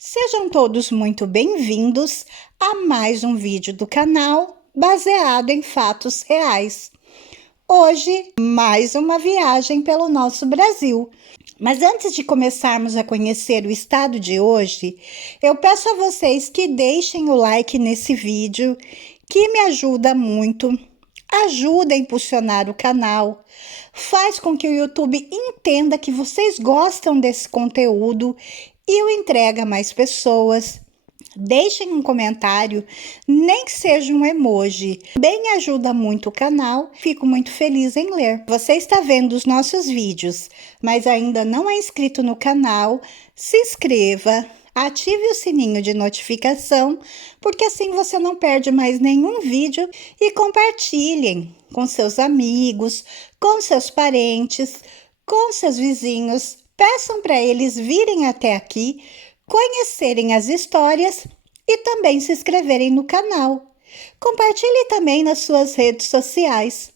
Sejam todos muito bem-vindos a mais um vídeo do canal baseado em fatos reais. Hoje, mais uma viagem pelo nosso Brasil. Mas antes de começarmos a conhecer o estado de hoje, eu peço a vocês que deixem o like nesse vídeo, que me ajuda muito, ajuda a impulsionar o canal, faz com que o YouTube entenda que vocês gostam desse conteúdo e o entrega a mais pessoas. Deixem um comentário, nem que seja um emoji. Bem ajuda muito o canal, fico muito feliz em ler. Você está vendo os nossos vídeos, mas ainda não é inscrito no canal, se inscreva, ative o sininho de notificação, porque assim você não perde mais nenhum vídeo e compartilhem com seus amigos, com seus parentes, com seus vizinhos. Peçam para eles virem até aqui, conhecerem as histórias e também se inscreverem no canal. Compartilhe também nas suas redes sociais.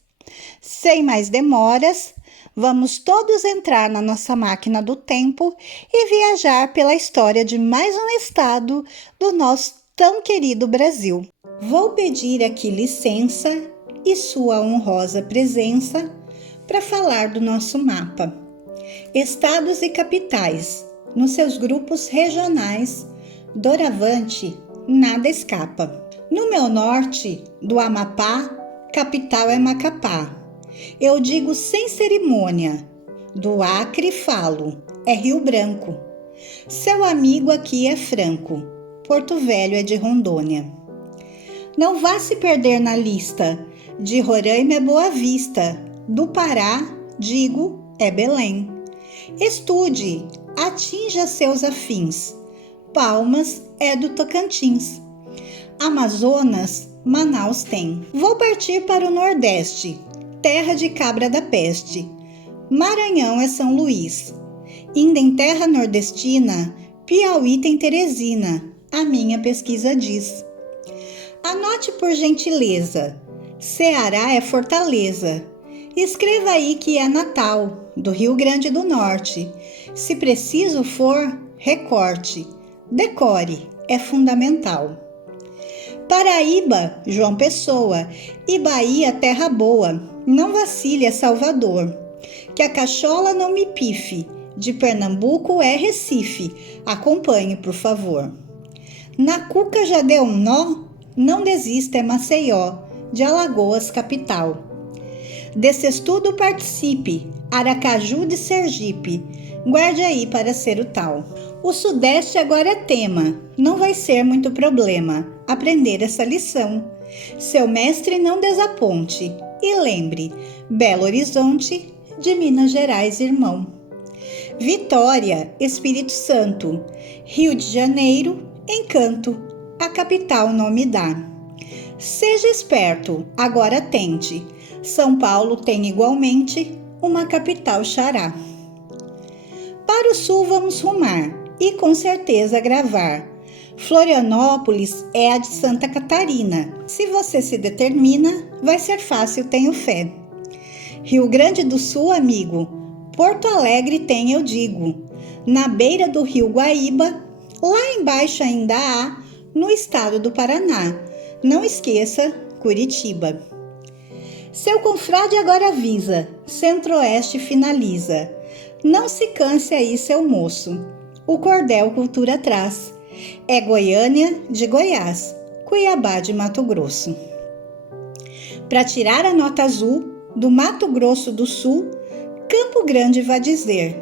Sem mais demoras, vamos todos entrar na nossa máquina do tempo e viajar pela história de mais um estado do nosso tão querido Brasil. Vou pedir aqui licença e sua honrosa presença para falar do nosso mapa. Estados e capitais, nos seus grupos regionais, doravante, nada escapa. No meu norte, do Amapá, capital é Macapá. Eu digo sem cerimônia, do Acre falo, é Rio Branco. Seu amigo aqui é franco, Porto Velho é de Rondônia. Não vá se perder na lista, de Roraima é Boa Vista, do Pará, digo, é Belém. Estude, atinja seus afins. Palmas é do Tocantins. Amazonas, Manaus tem. Vou partir para o Nordeste, terra de cabra da peste. Maranhão é São Luís. Indo em terra nordestina, Piauí tem Teresina, a minha pesquisa diz. Anote por gentileza, Ceará é Fortaleza. Escreva aí que é Natal, do Rio Grande do Norte. Se preciso for, recorte. Decore, é fundamental. Paraíba, João Pessoa. E Bahia, terra boa. Não vacile, é Salvador. Que a cachola não me pife. De Pernambuco é Recife. Acompanhe, por favor. Na cuca já deu um nó? Não desista, é Maceió. De Alagoas, capital. Desse estudo participe, Aracaju de Sergipe, guarde aí para ser o tal. O Sudeste agora é tema, não vai ser muito problema aprender essa lição. Seu mestre não desaponte e lembre, Belo Horizonte, de Minas Gerais, irmão. Vitória, Espírito Santo, Rio de Janeiro, Encanto, a capital não me dá. Seja esperto, agora tente. São Paulo tem igualmente uma capital xará. Para o sul vamos rumar e com certeza gravar. Florianópolis é a de Santa Catarina. Se você se determina, vai ser fácil, tenho fé. Rio Grande do Sul, amigo, Porto Alegre tem, eu digo. Na beira do rio Guaíba, lá embaixo ainda há, no estado do Paraná. Não esqueça, Curitiba. Seu confrade agora avisa, Centro-Oeste finaliza. Não se canse aí, seu moço, o cordel cultura traz. É Goiânia de Goiás, Cuiabá de Mato Grosso. Para tirar a nota azul, do Mato Grosso do Sul, Campo Grande vai dizer.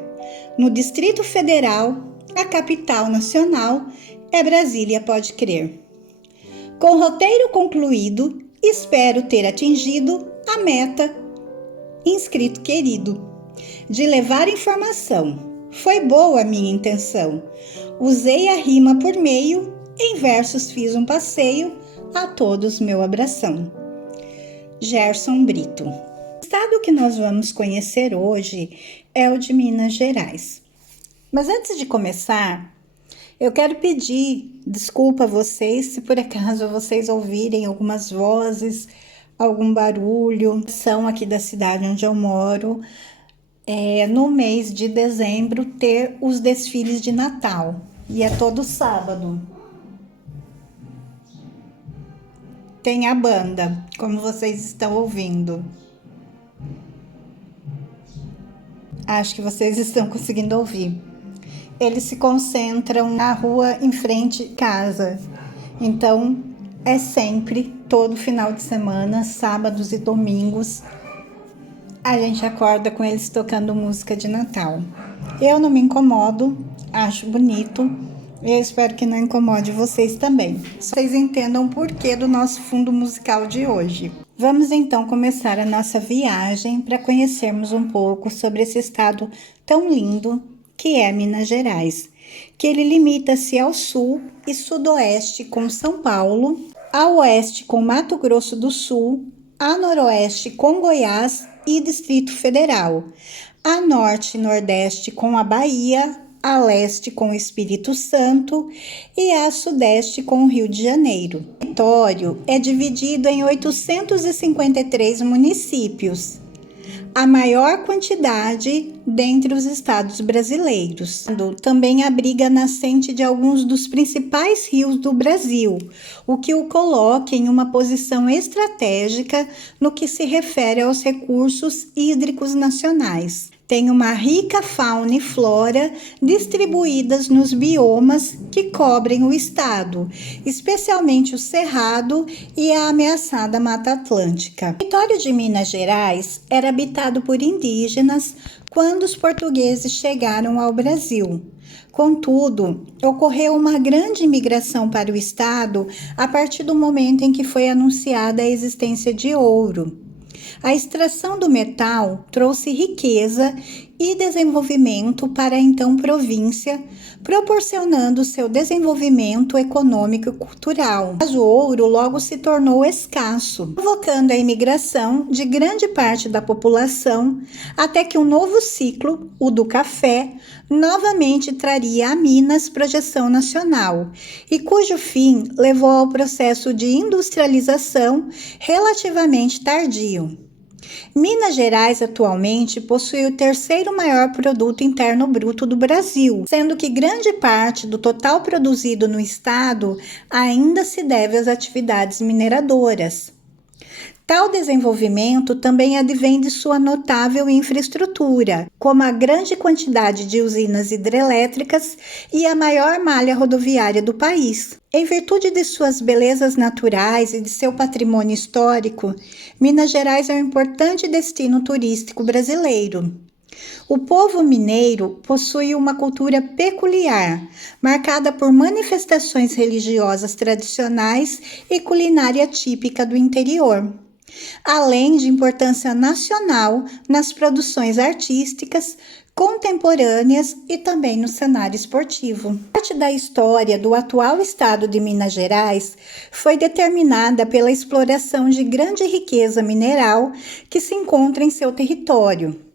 No Distrito Federal, a capital nacional é Brasília, pode crer. Com roteiro concluído, espero ter atingido a meta, inscrito querido, de levar informação. Foi boa a minha intenção. Usei a rima por meio, em versos fiz um passeio, a todos meu abração. Gerson Brito. O estado que nós vamos conhecer hoje é o de Minas Gerais. Mas antes de começar, eu quero pedir desculpa a vocês se por acaso vocês ouvirem algumas vozes, algum barulho. São aqui da cidade onde eu moro, no mês de dezembro ter os desfiles de Natal. E é todo sábado. Tem a banda, como vocês estão ouvindo. Acho que vocês estão conseguindo ouvir. Eles se concentram na rua em frente de casa. Então, é sempre, todo final de semana, sábados e domingos, a gente acorda com eles tocando música de Natal. Eu não me incomodo, acho bonito. Eu espero que não incomode vocês também. Vocês entendam o porquê do nosso fundo musical de hoje. Vamos então começar a nossa viagem para conhecermos um pouco sobre esse estado tão lindo que é Minas Gerais, que ele limita-se ao sul e sudoeste com São Paulo, ao oeste com Mato Grosso do Sul, a noroeste com Goiás e Distrito Federal, a norte e nordeste com a Bahia, a leste com o Espírito Santo e a sudeste com o Rio de Janeiro. O território é dividido em 853 municípios, a maior quantidade dentre os estados brasileiros. Também abriga a nascente de alguns dos principais rios do Brasil, o que o coloca em uma posição estratégica no que se refere aos recursos hídricos nacionais. Tem uma rica fauna e flora distribuídas nos biomas que cobrem o estado, especialmente o Cerrado e a ameaçada Mata Atlântica. O território de Minas Gerais era habitado por indígenas quando os portugueses chegaram ao Brasil. Contudo, ocorreu uma grande imigração para o estado a partir do momento em que foi anunciada a existência de ouro. A extração do metal trouxe riqueza e desenvolvimento para a então província, proporcionando seu desenvolvimento econômico e cultural. Mas o ouro logo se tornou escasso, provocando a imigração de grande parte da população, até que um novo ciclo, o do café, novamente traria a Minas projeção nacional, e cujo fim levou ao processo de industrialização relativamente tardio. Minas Gerais atualmente possui o terceiro maior produto interno bruto do Brasil, sendo que grande parte do total produzido no estado ainda se deve às atividades mineradoras. Tal desenvolvimento também advém de sua notável infraestrutura, como a grande quantidade de usinas hidrelétricas e a maior malha rodoviária do país. Em virtude de suas belezas naturais e de seu patrimônio histórico, Minas Gerais é um importante destino turístico brasileiro. O povo mineiro possui uma cultura peculiar, marcada por manifestações religiosas tradicionais e culinária típica do interior, além de importância nacional nas produções artísticas, contemporâneas e também no cenário esportivo. Parte da história do atual estado de Minas Gerais foi determinada pela exploração de grande riqueza mineral que se encontra em seu território.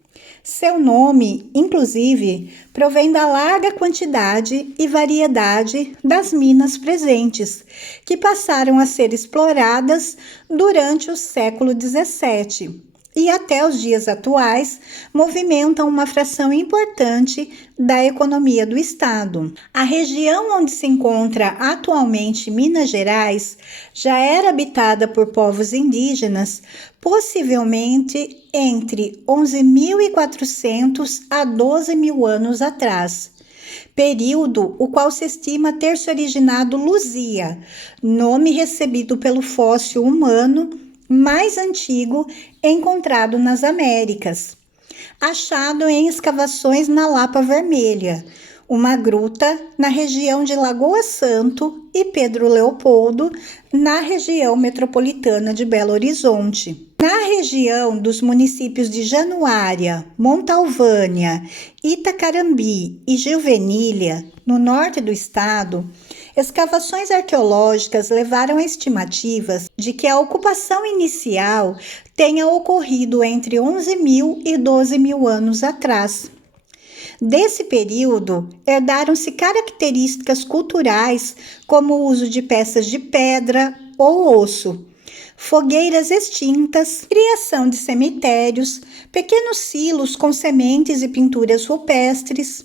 Seu nome, inclusive, provém da larga quantidade e variedade das minas presentes, que passaram a ser exploradas durante o século XVII e até os dias atuais movimentam uma fração importante da economia do estado. A região onde se encontra atualmente Minas Gerais já era habitada por povos indígenas, possivelmente entre 11.400 a 12.000 anos atrás, período o qual se estima ter se originado Luzia, nome recebido pelo fóssil humano mais antigo encontrado nas Américas, achado em escavações na Lapa Vermelha, uma gruta na região de Lagoa Santo e Pedro Leopoldo, na região metropolitana de Belo Horizonte. Na região dos municípios de Januária, Montalvânia, Itacarambi e Juvenília, no norte do estado, escavações arqueológicas levaram a estimativas de que a ocupação inicial tenha ocorrido entre 11.000 e 12.000 anos atrás. Desse período, herdaram-se características culturais como o uso de peças de pedra ou osso, fogueiras extintas, criação de cemitérios, pequenos silos com sementes e pinturas rupestres,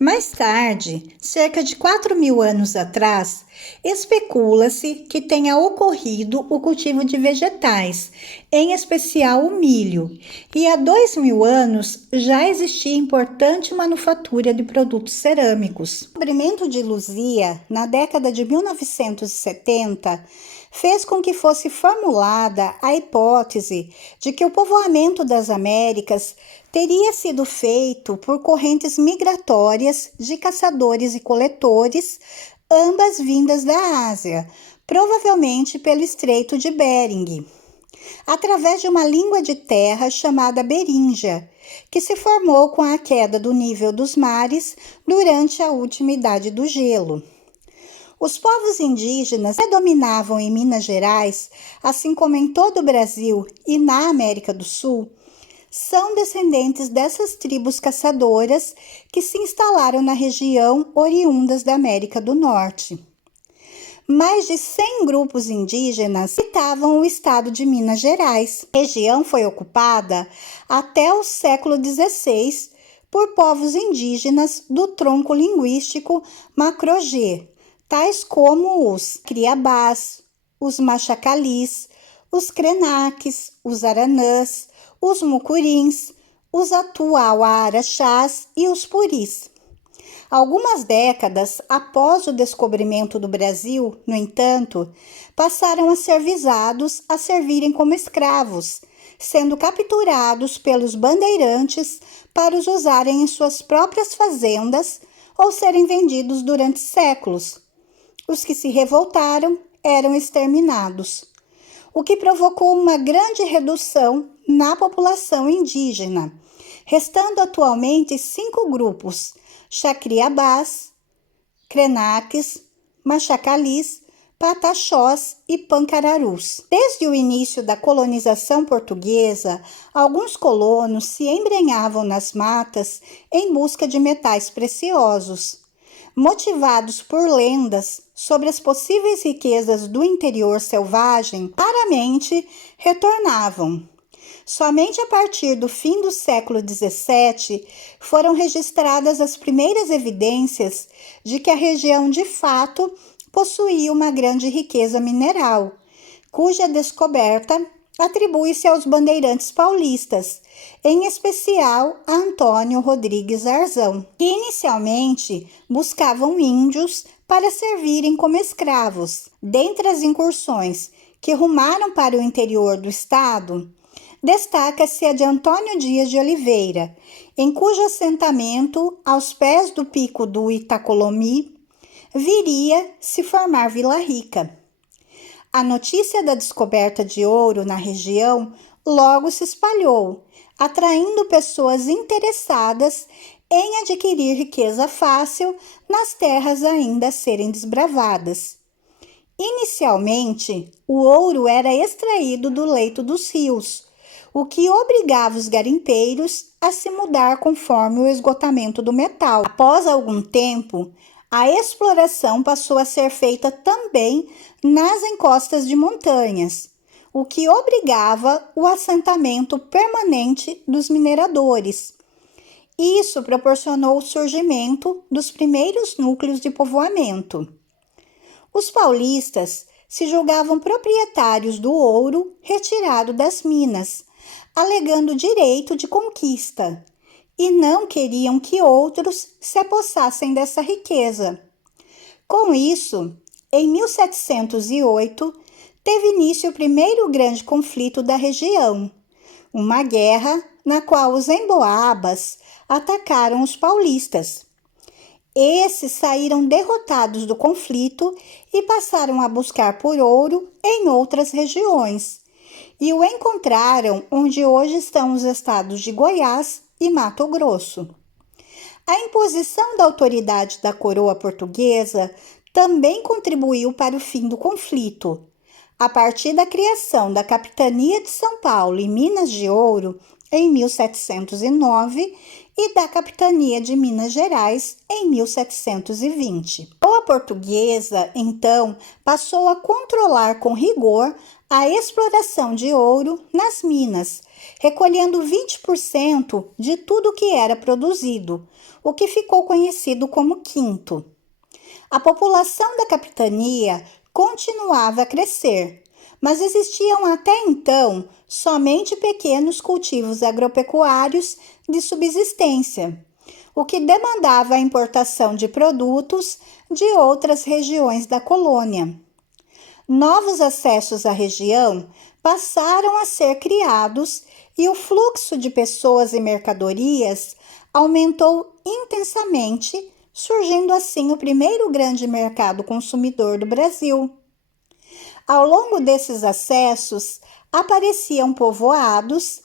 Mais tarde, cerca de 4.000 anos atrás, especula-se que tenha ocorrido o cultivo de vegetais, em especial o milho, e há 2.000 anos já existia importante manufatura de produtos cerâmicos. O descobrimento de Luzia, na década de 1970, fez com que fosse formulada a hipótese de que o povoamento das Américas teria sido feito por correntes migratórias de caçadores e coletores, ambas vindas da Ásia, provavelmente pelo Estreito de Bering, através de uma língua de terra chamada Beríngia, que se formou com a queda do nível dos mares durante a última idade do gelo. Os povos indígenas predominavam em Minas Gerais, assim como em todo o Brasil e na América do Sul, são descendentes dessas tribos caçadoras que se instalaram na região oriundas da América do Norte. Mais de 100 grupos indígenas habitavam o estado de Minas Gerais. A região foi ocupada até o século XVI por povos indígenas do tronco linguístico Macro-G, tais como os Criabás, os Machacalis, os Krenaques, os Aranãs, os Mucurins, os Atuauá-Araxás e os Puris. Algumas décadas após o descobrimento do Brasil, no entanto, passaram a ser visados a servirem como escravos, sendo capturados pelos bandeirantes para os usarem em suas próprias fazendas ou serem vendidos durante séculos. Os que se revoltaram eram exterminados, o que provocou uma grande redução na população indígena, restando atualmente 5 grupos: Chacriabás, Krenaques, Machacalis, Pataxós e Pancararus. Desde o início da colonização portuguesa, alguns colonos se embrenhavam nas matas em busca de metais preciosos. Motivados por lendas sobre as possíveis riquezas do interior selvagem, raramente retornavam. Somente a partir do fim do século XVII foram registradas as primeiras evidências de que a região de fato possuía uma grande riqueza mineral, cuja descoberta atribui-se aos bandeirantes paulistas, em especial a Antônio Rodrigues Arzão, que inicialmente buscavam índios para servirem como escravos. Dentre as incursões que rumaram para o interior do estado, destaca-se a de Antônio Dias de Oliveira, em cujo assentamento, aos pés do pico do Itacolomi, viria se formar Vila Rica. A notícia da descoberta de ouro na região logo se espalhou, atraindo pessoas interessadas em adquirir riqueza fácil nas terras ainda a serem desbravadas. Inicialmente, o ouro era extraído do leito dos rios, o que obrigava os garimpeiros a se mudar conforme o esgotamento do metal. Após algum tempo, a exploração passou a ser feita também nas encostas de montanhas, o que obrigava o assentamento permanente dos mineradores. Isso proporcionou o surgimento dos primeiros núcleos de povoamento. Os paulistas se julgavam proprietários do ouro retirado das minas, alegando direito de conquista, e não queriam que outros se apossassem dessa riqueza. Com isso, em 1708, teve início o primeiro grande conflito da região, uma guerra na qual os emboabas atacaram os paulistas. Esses saíram derrotados do conflito e passaram a buscar por ouro em outras regiões, e o encontraram onde hoje estão os estados de Goiás e Mato Grosso. A imposição da autoridade da coroa portuguesa também contribuiu para o fim do conflito, a partir da criação da Capitania de São Paulo e Minas de Ouro em 1709 e da Capitania de Minas Gerais em 1720. A coroa portuguesa, então, passou a controlar com rigor a exploração de ouro nas minas, recolhendo 20% de tudo que era produzido, o que ficou conhecido como quinto. A população da capitania continuava a crescer, mas existiam até então somente pequenos cultivos agropecuários de subsistência, o que demandava a importação de produtos de outras regiões da colônia. Novos acessos à região passaram a ser criados e o fluxo de pessoas e mercadorias aumentou intensamente, surgindo assim o primeiro grande mercado consumidor do Brasil. Ao longo desses acessos, apareciam povoados,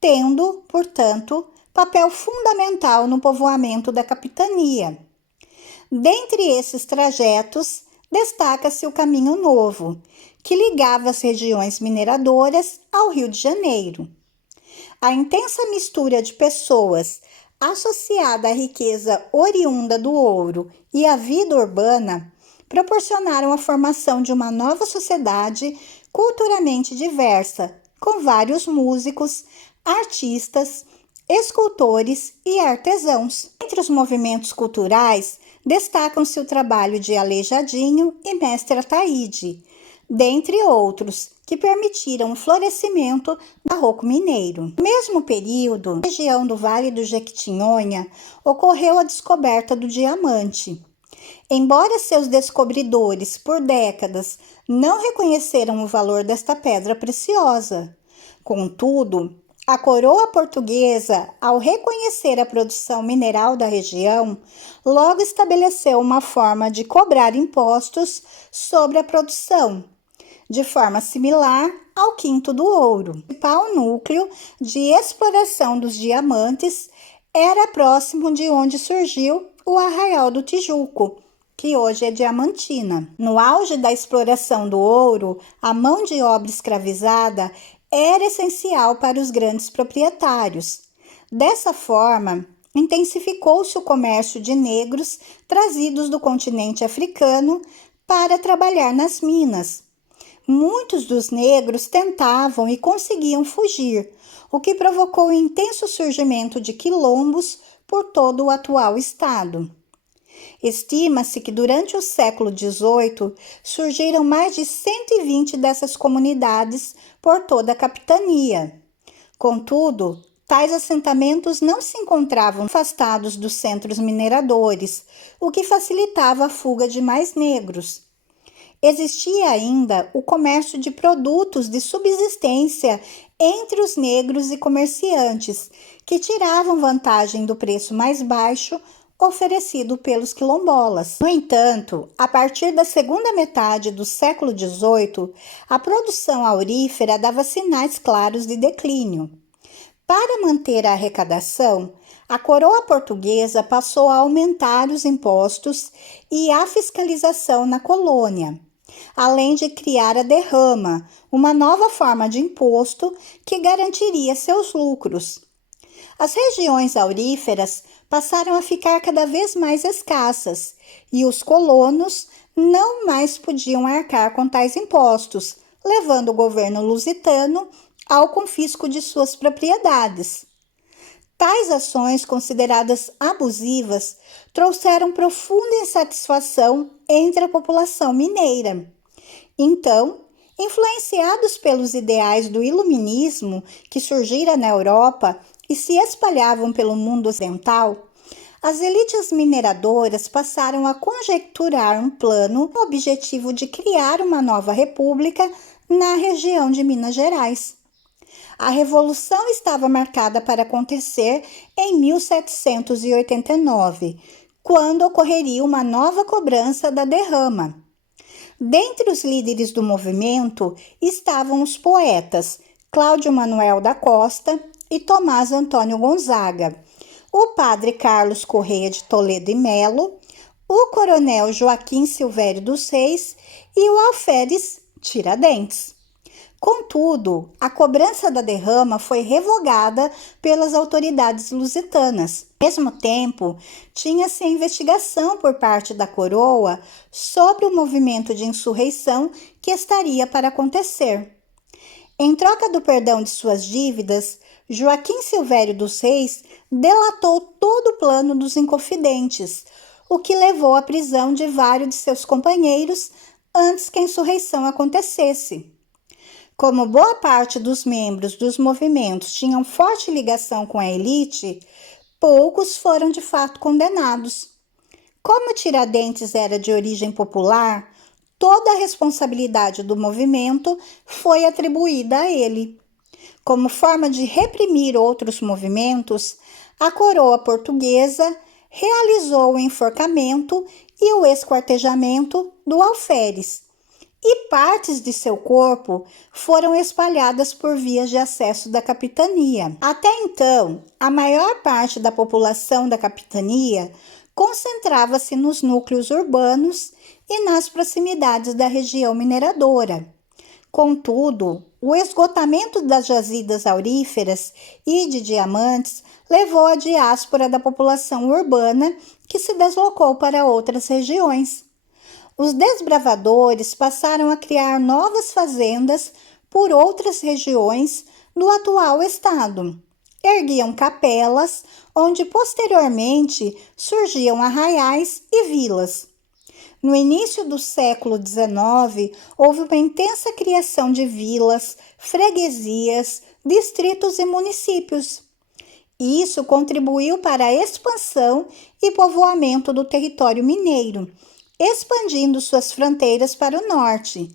tendo, portanto, papel fundamental no povoamento da capitania. Dentre esses trajetos, destaca-se o Caminho Novo, que ligava as regiões mineradoras ao Rio de Janeiro. A intensa mistura de pessoas associada à riqueza oriunda do ouro e à vida urbana proporcionaram a formação de uma nova sociedade culturalmente diversa, com vários músicos, artistas, escultores e artesãos. Entre os movimentos culturais, destacam-se o trabalho de Aleijadinho e Mestre Ataíde, dentre outros, que permitiram o florescimento do barroco mineiro. No mesmo período, na região do Vale do Jequitinhonha, ocorreu a descoberta do diamante. Embora seus descobridores, por décadas, não reconheceram o valor desta pedra preciosa, contudo, a coroa portuguesa, ao reconhecer a produção mineral da região, logo estabeleceu uma forma de cobrar impostos sobre a produção, de forma similar ao quinto do ouro. O principal núcleo de exploração dos diamantes era próximo de onde surgiu o Arraial do Tijuco, que hoje é Diamantina. No auge da exploração do ouro, a mão de obra escravizada era essencial para os grandes proprietários. Dessa forma, intensificou-se o comércio de negros trazidos do continente africano para trabalhar nas minas. Muitos dos negros tentavam e conseguiam fugir, o que provocou o intenso surgimento de quilombos por todo o atual estado. Estima-se que durante o século XVIII surgiram mais de 120 dessas comunidades por toda a capitania. Contudo, tais assentamentos não se encontravam afastados dos centros mineradores, o que facilitava a fuga de mais negros. Existia ainda o comércio de produtos de subsistência entre os negros e comerciantes, que tiravam vantagem do preço mais baixo oferecido pelos quilombolas. No entanto, a partir da segunda metade do século XVIII, a produção aurífera dava sinais claros de declínio. Para manter a arrecadação, a coroa portuguesa passou a aumentar os impostos e a fiscalização na colônia, além de criar a derrama, uma nova forma de imposto que garantiria seus lucros. As regiões auríferas passaram a ficar cada vez mais escassas e os colonos não mais podiam arcar com tais impostos, levando o governo lusitano ao confisco de suas propriedades. Tais ações, consideradas abusivas, trouxeram profunda insatisfação entre a população mineira. Então, influenciados pelos ideais do iluminismo que surgira na Europa e se espalhavam pelo mundo ocidental, as elites mineradoras passaram a conjecturar um plano com o objetivo de criar uma nova república na região de Minas Gerais. A Revolução estava marcada para acontecer em 1789, quando ocorreria uma nova cobrança da derrama. Dentre os líderes do movimento estavam os poetas Cláudio Manuel da Costa e Tomás Antônio Gonzaga, o padre Carlos Correia de Toledo e Melo, o coronel Joaquim Silvério dos Reis e o alferes Tiradentes. Contudo, a cobrança da derrama foi revogada pelas autoridades lusitanas. Ao mesmo tempo, tinha-se a investigação por parte da coroa sobre o movimento de insurreição que estaria para acontecer. Em troca do perdão de suas dívidas, Joaquim Silvério dos Reis delatou todo o plano dos Inconfidentes, o que levou à prisão de vários de seus companheiros antes que a insurreição acontecesse. Como boa parte dos membros dos movimentos tinham forte ligação com a elite, poucos foram de fato condenados. Como Tiradentes era de origem popular, toda a responsabilidade do movimento foi atribuída a ele. Como forma de reprimir outros movimentos, a coroa portuguesa realizou o enforcamento e o esquartejamento do alferes, e partes de seu corpo foram espalhadas por vias de acesso da capitania. Até então, a maior parte da população da capitania concentrava-se nos núcleos urbanos e nas proximidades da região mineradora. Contudo, o esgotamento das jazidas auríferas e de diamantes levou à diáspora da população urbana, que se deslocou para outras regiões. Os desbravadores passaram a criar novas fazendas por outras regiões do atual estado. Erguiam capelas, onde posteriormente surgiam arraiais e vilas. No início do século XIX, houve uma intensa criação de vilas, freguesias, distritos e municípios. Isso contribuiu para a expansão e povoamento do território mineiro, expandindo suas fronteiras para o norte,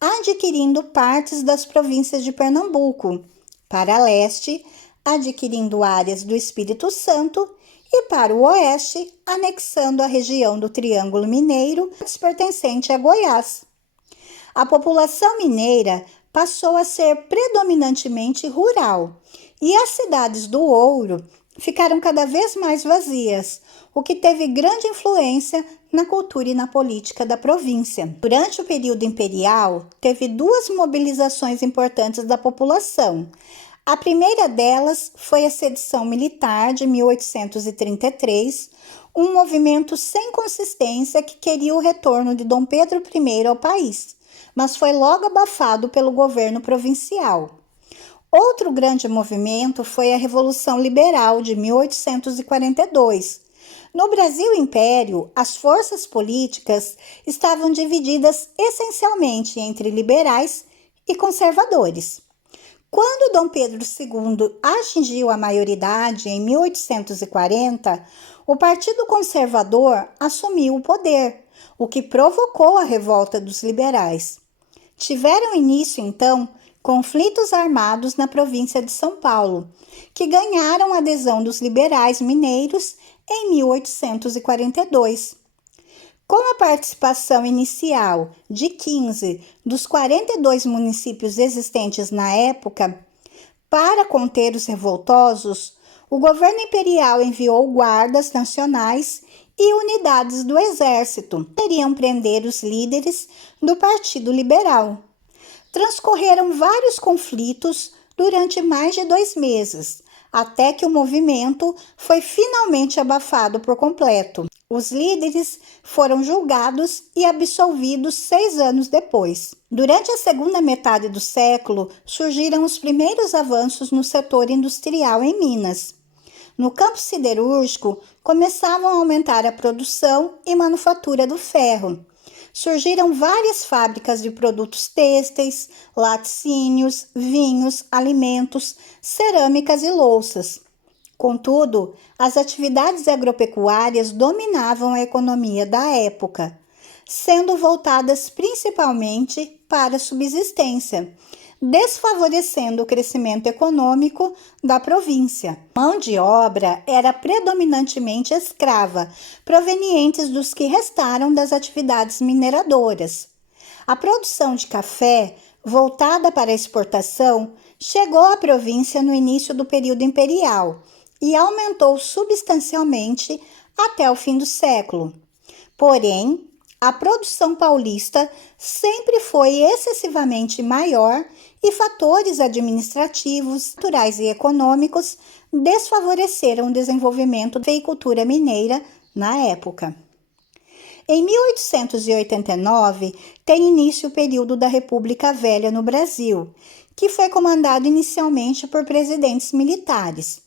adquirindo partes das províncias de Pernambuco, para leste, adquirindo áreas do Espírito Santo, e para o oeste, anexando a região do Triângulo Mineiro, pertencente a Goiás. A população mineira passou a ser predominantemente rural, e as cidades do ouro ficaram cada vez mais vazias, o que teve grande influência na cultura e na política da província. Durante o período imperial, teve duas mobilizações importantes da população. A primeira delas foi a sedição militar de 1833, um movimento sem consistência que queria o retorno de Dom Pedro I ao país, mas foi logo abafado pelo governo provincial. Outro grande movimento foi a Revolução Liberal de 1842. No Brasil Império, as forças políticas estavam divididas essencialmente entre liberais e conservadores. Quando Dom Pedro II atingiu a maioridade em 1840, o Partido Conservador assumiu o poder, o que provocou a revolta dos liberais. Tiveram início, então, conflitos armados na província de São Paulo, que ganharam a adesão dos liberais mineiros em 1842. Com a participação inicial de 15 dos 42 municípios existentes na época, para conter os revoltosos, o governo imperial enviou guardas nacionais e unidades do exército, que iriam prender os líderes do Partido Liberal. Transcorreram vários conflitos durante mais de 2 meses, até que o movimento foi finalmente abafado por completo. Os líderes foram julgados e absolvidos 6 anos depois. Durante a segunda metade do século, surgiram os primeiros avanços no setor industrial em Minas. No campo siderúrgico, começavam a aumentar a produção e manufatura do ferro. Surgiram várias fábricas de produtos têxteis, laticínios, vinhos, alimentos, cerâmicas e louças. Contudo, as atividades agropecuárias dominavam a economia da época, sendo voltadas principalmente para a subsistência, desfavorecendo o crescimento econômico da província. A mão de obra era predominantemente escrava, provenientes dos que restaram das atividades mineradoras. A produção de café, voltada para a exportação, chegou à província no início do período imperial e aumentou substancialmente até o fim do século. Porém, a produção paulista sempre foi excessivamente maior e fatores administrativos, culturais e econômicos desfavoreceram o desenvolvimento da agricultura mineira na época. Em 1889, tem início o período da República Velha no Brasil, que foi comandado inicialmente por presidentes militares.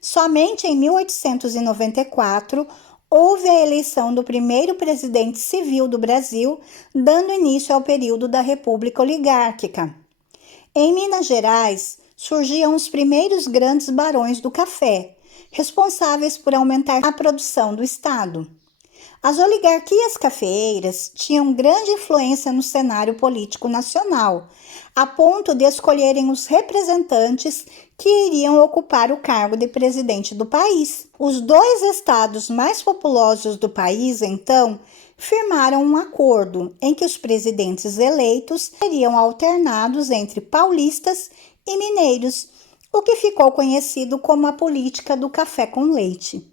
Somente em 1894 houve a eleição do primeiro presidente civil do Brasil, dando início ao período da República Oligárquica. Em Minas Gerais, surgiam os primeiros grandes barões do café, responsáveis por aumentar a produção do estado. As oligarquias cafeeiras tinham grande influência no cenário político nacional, a ponto de escolherem os representantes que iriam ocupar o cargo de presidente do país. Os dois estados mais populosos do país, então, firmaram um acordo em que os presidentes eleitos seriam alternados entre paulistas e mineiros, o que ficou conhecido como a política do café com leite.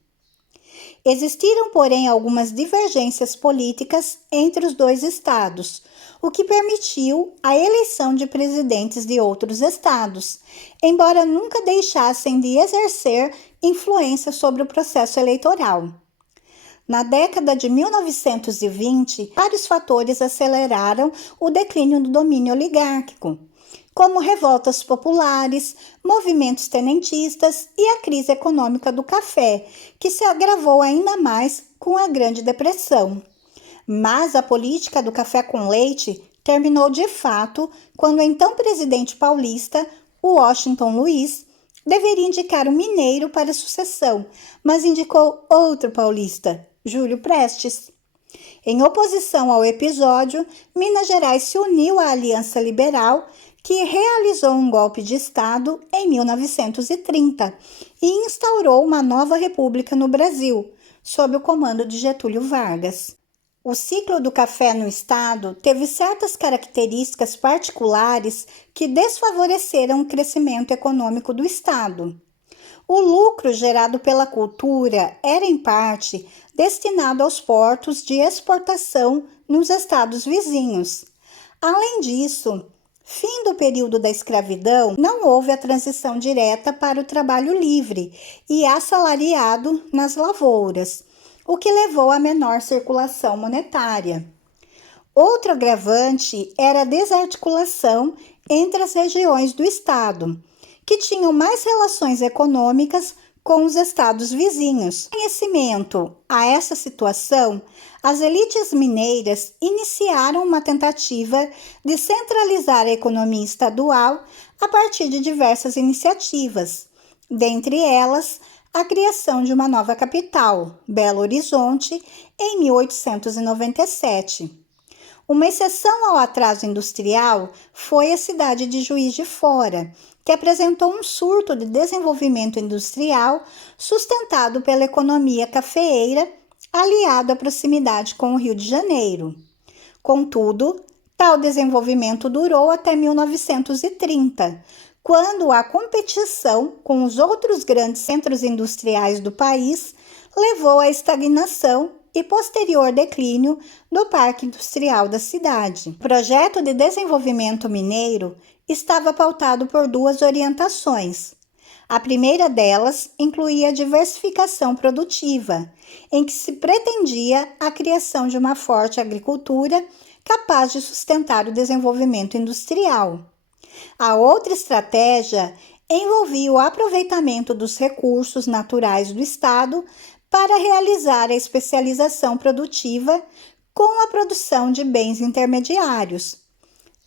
Existiram, porém, algumas divergências políticas entre os dois estados, o que permitiu a eleição de presidentes de outros estados, embora nunca deixassem de exercer influência sobre o processo eleitoral. Na década de 1920, vários fatores aceleraram o declínio do domínio oligárquico, como revoltas populares, movimentos tenentistas e a crise econômica do café, que se agravou ainda mais com a Grande Depressão. Mas a política do café com leite terminou de fato quando o então presidente paulista, Washington Luiz, deveria indicar um mineiro para a sucessão, mas indicou outro paulista, Júlio Prestes. Em oposição ao episódio, Minas Gerais se uniu à Aliança Liberal, que realizou um golpe de Estado em 1930 e instaurou uma nova república no Brasil, sob o comando de Getúlio Vargas. O ciclo do café no estado teve certas características particulares que desfavoreceram o crescimento econômico do estado. O lucro gerado pela cultura era, em parte, destinado aos portos de exportação nos estados vizinhos. Além disso, fim do período da escravidão, não houve a transição direta para o trabalho livre e assalariado nas lavouras, o que levou a menor circulação monetária. Outro agravante era a desarticulação entre as regiões do estado, que tinham mais relações econômicas com os estados vizinhos. Em conhecimento a essa situação, as elites mineiras iniciaram uma tentativa de centralizar a economia estadual a partir de diversas iniciativas, dentre elas a criação de uma nova capital, Belo Horizonte, em 1897. Uma exceção ao atraso industrial foi a cidade de Juiz de Fora, que apresentou um surto de desenvolvimento industrial sustentado pela economia cafeeira, aliado à proximidade com o Rio de Janeiro. Contudo, tal desenvolvimento durou até 1930, quando a competição com os outros grandes centros industriais do país levou à estagnação e posterior declínio do parque industrial da cidade. O projeto de desenvolvimento mineiro estava pautado por duas orientações. A primeira delas incluía a diversificação produtiva, em que se pretendia a criação de uma forte agricultura capaz de sustentar o desenvolvimento industrial. A outra estratégia envolvia o aproveitamento dos recursos naturais do estado para realizar a especialização produtiva com a produção de bens intermediários.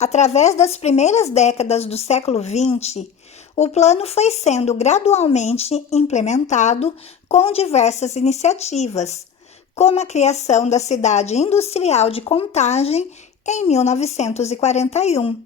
Através das primeiras décadas do século XX, o plano foi sendo gradualmente implementado com diversas iniciativas, como a criação da cidade industrial de Contagem em 1941.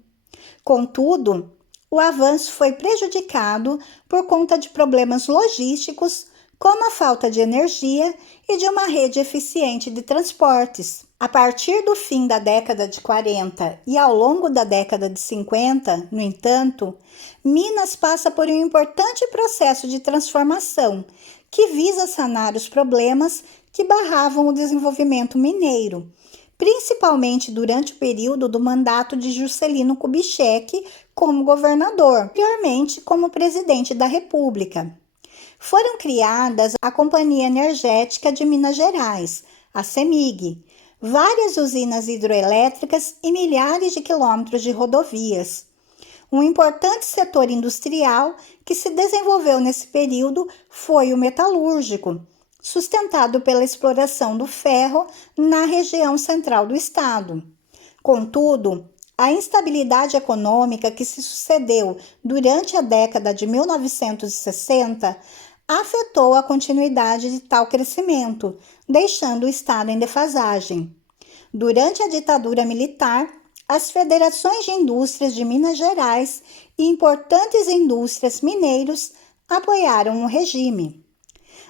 Contudo, o avanço foi prejudicado por conta de problemas logísticos, como a falta de energia e de uma rede eficiente de transportes. A partir do fim da década de 40 e ao longo da década de 50, no entanto, Minas passa por um importante processo de transformação que visa sanar os problemas que barravam o desenvolvimento mineiro, principalmente durante o período do mandato de Juscelino Kubitschek como governador, anteriormente como presidente da República. Foram criadas a Companhia Energética de Minas Gerais, a CEMIG, várias usinas hidroelétricas e milhares de quilômetros de rodovias. Um importante setor industrial que se desenvolveu nesse período foi o metalúrgico, sustentado pela exploração do ferro na região central do estado. Contudo, a instabilidade econômica que se sucedeu durante a década de 1960 afetou a continuidade de tal crescimento, deixando o estado em defasagem. Durante a ditadura militar, as federações de indústrias de Minas Gerais e importantes indústrias mineiros apoiaram o regime.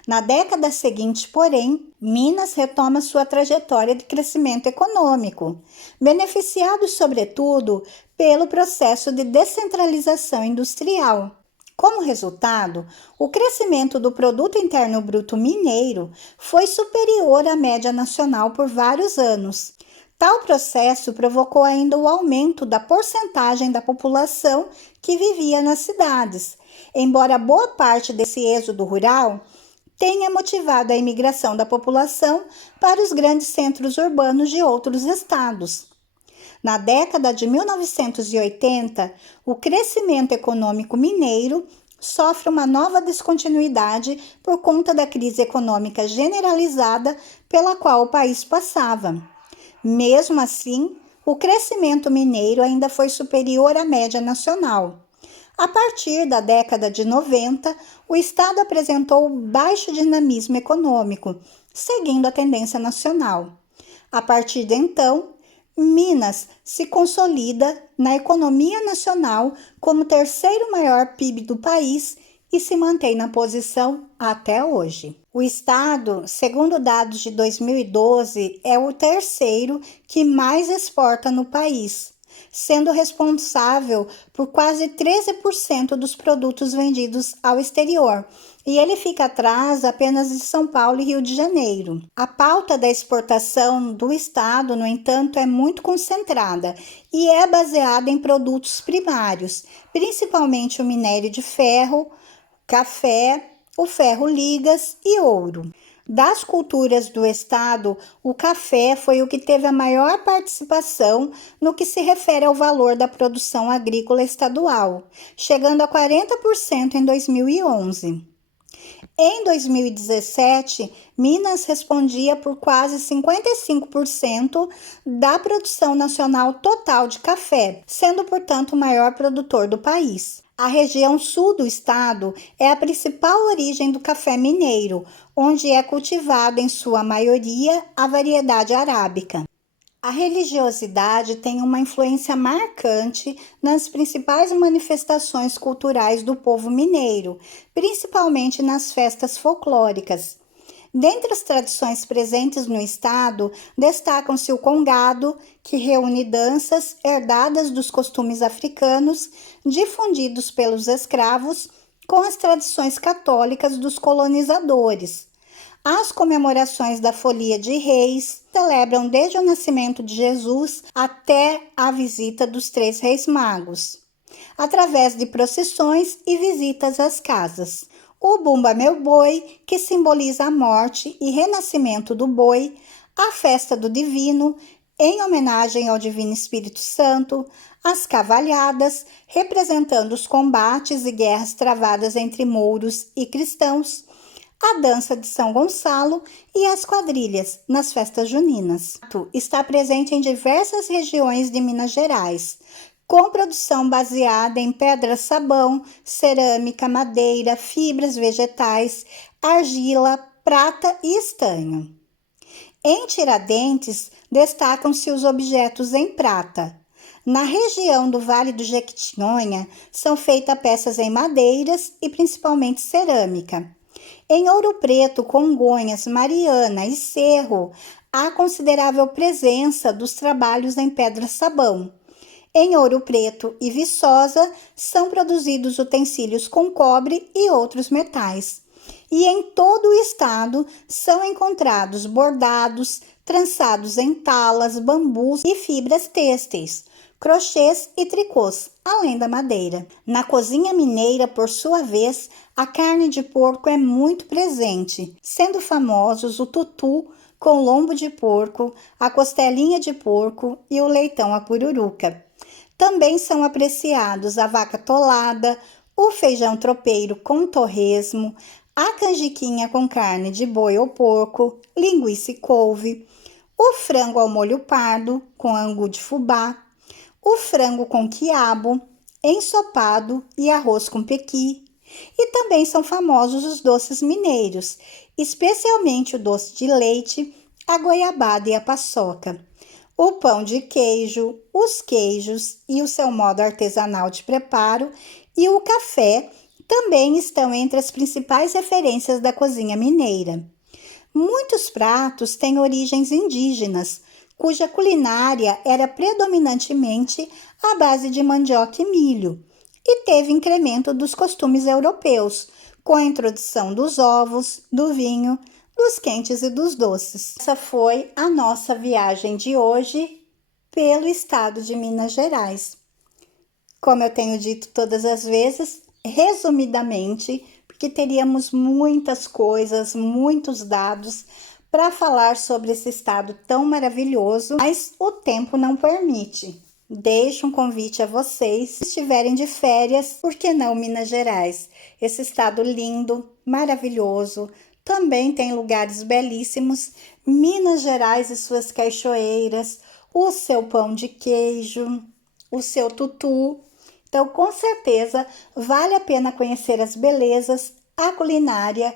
Na década seguinte, porém, Minas retoma sua trajetória de crescimento econômico, beneficiado sobretudo pelo processo de descentralização industrial. Como resultado, o crescimento do Produto Interno Bruto mineiro foi superior à média nacional por vários anos. Tal processo provocou ainda o aumento da porcentagem da população que vivia nas cidades, embora boa parte desse êxodo rural tenha motivado a imigração da população para os grandes centros urbanos de outros estados. Na década de 1980, o crescimento econômico mineiro sofre uma nova descontinuidade por conta da crise econômica generalizada pela qual o país passava. Mesmo assim, o crescimento mineiro ainda foi superior à média nacional. A partir da década de 90, o estado apresentou baixo dinamismo econômico, seguindo a tendência nacional. A partir de então, Minas se consolida na economia nacional como o terceiro maior PIB do país e se mantém na posição até hoje. O estado, segundo dados de 2012, é o terceiro que mais exporta no país, sendo responsável por quase 13% dos produtos vendidos ao exterior, e ele fica atrás apenas de São Paulo e Rio de Janeiro. A pauta da exportação do estado, no entanto, é muito concentrada e é baseada em produtos primários, principalmente o minério de ferro, café, o ferro-ligas e ouro. Das culturas do estado, o café foi o que teve a maior participação no que se refere ao valor da produção agrícola estadual, chegando a 40% em 2011. Em 2017, Minas respondia por quase 55% da produção nacional total de café, sendo, portanto, o maior produtor do país. A região sul do estado é a principal origem do café mineiro, onde é cultivado em sua maioria a variedade arábica. A religiosidade tem uma influência marcante nas principais manifestações culturais do povo mineiro, principalmente nas festas folclóricas. Dentre as tradições presentes no estado, destacam-se o congado, que reúne danças herdadas dos costumes africanos, difundidos pelos escravos, com as tradições católicas dos colonizadores. As comemorações da Folia de Reis celebram desde o nascimento de Jesus até a visita dos 3 Reis Magos, através de procissões e visitas às casas. O Bumba Meu Boi, que simboliza a morte e renascimento do boi, a festa do divino, em homenagem ao Divino Espírito Santo, as cavalhadas, representando os combates e guerras travadas entre mouros e cristãos, a dança de São Gonçalo e as quadrilhas nas festas juninas. Está presente em diversas regiões de Minas Gerais, com produção baseada em pedra-sabão, cerâmica, madeira, fibras vegetais, argila, prata e estanho. Em Tiradentes, destacam-se os objetos em prata. Na região do Vale do Jequitinhonha, são feitas peças em madeiras e principalmente cerâmica. Em Ouro Preto, Congonhas, Mariana e Cerro, há considerável presença dos trabalhos em pedra-sabão. Em Ouro Preto e Viçosa, são produzidos utensílios com cobre e outros metais. E em todo o estado são encontrados bordados, trançados em talas, bambus e fibras têxteis, crochês e tricôs, além da madeira. Na cozinha mineira, por sua vez, a carne de porco é muito presente, sendo famosos o tutu com lombo de porco, a costelinha de porco e o leitão à pururuca. Também são apreciados a vaca atolada, o feijão tropeiro com torresmo, a canjiquinha com carne de boi ou porco, linguiça e couve, o frango ao molho pardo com angu de fubá, o frango com quiabo, ensopado e arroz com pequi. E também são famosos os doces mineiros, especialmente o doce de leite, a goiabada e a paçoca. O pão de queijo, os queijos e o seu modo artesanal de preparo e o café também estão entre as principais referências da cozinha mineira. Muitos pratos têm origens indígenas, cuja culinária era predominantemente à base de mandioca e milho, e teve incremento dos costumes europeus, com a introdução dos ovos, do vinho, dos quentes e dos doces. Essa foi a nossa viagem de hoje pelo estado de Minas Gerais. Como eu tenho dito todas as vezes, resumidamente, porque teríamos muitas coisas, muitos dados para falar sobre esse estado tão maravilhoso, mas o tempo não permite. Deixo um convite a vocês, se estiverem de férias, por que não Minas Gerais? Esse estado lindo, maravilhoso, também tem lugares belíssimos. Minas Gerais e suas cachoeiras, o seu pão de queijo, o seu tutu. Então, com certeza, vale a pena conhecer as belezas, a culinária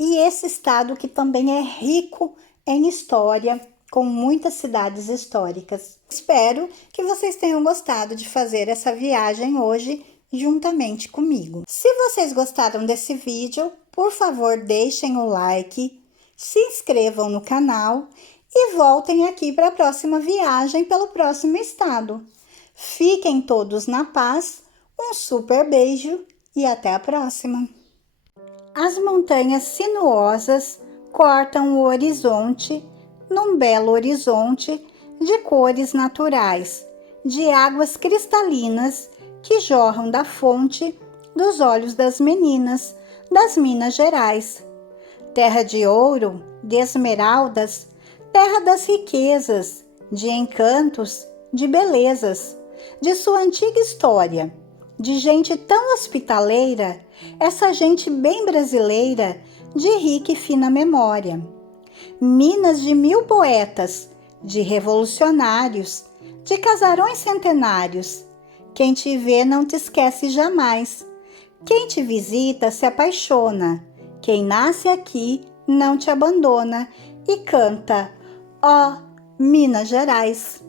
e esse estado que também é rico em história, com muitas cidades históricas. Espero que vocês tenham gostado de fazer essa viagem hoje juntamente comigo. Se vocês gostaram desse vídeo, por favor, deixem o like, se inscrevam no canal e voltem aqui para a próxima viagem pelo próximo estado. Fiquem todos na paz, um super beijo e até a próxima! As montanhas sinuosas cortam o horizonte num belo horizonte de cores naturais, de águas cristalinas que jorram da fonte dos olhos das meninas das Minas Gerais. Terra de ouro, de esmeraldas, terra das riquezas, de encantos, de belezas, de sua antiga história, de gente tão hospitaleira, essa gente bem brasileira, de rica e fina memória. Minas de 1000 poetas, de revolucionários, de casarões centenários. Quem te vê não te esquece jamais. Quem te visita se apaixona. Quem nasce aqui não te abandona e canta: ó, Minas Gerais!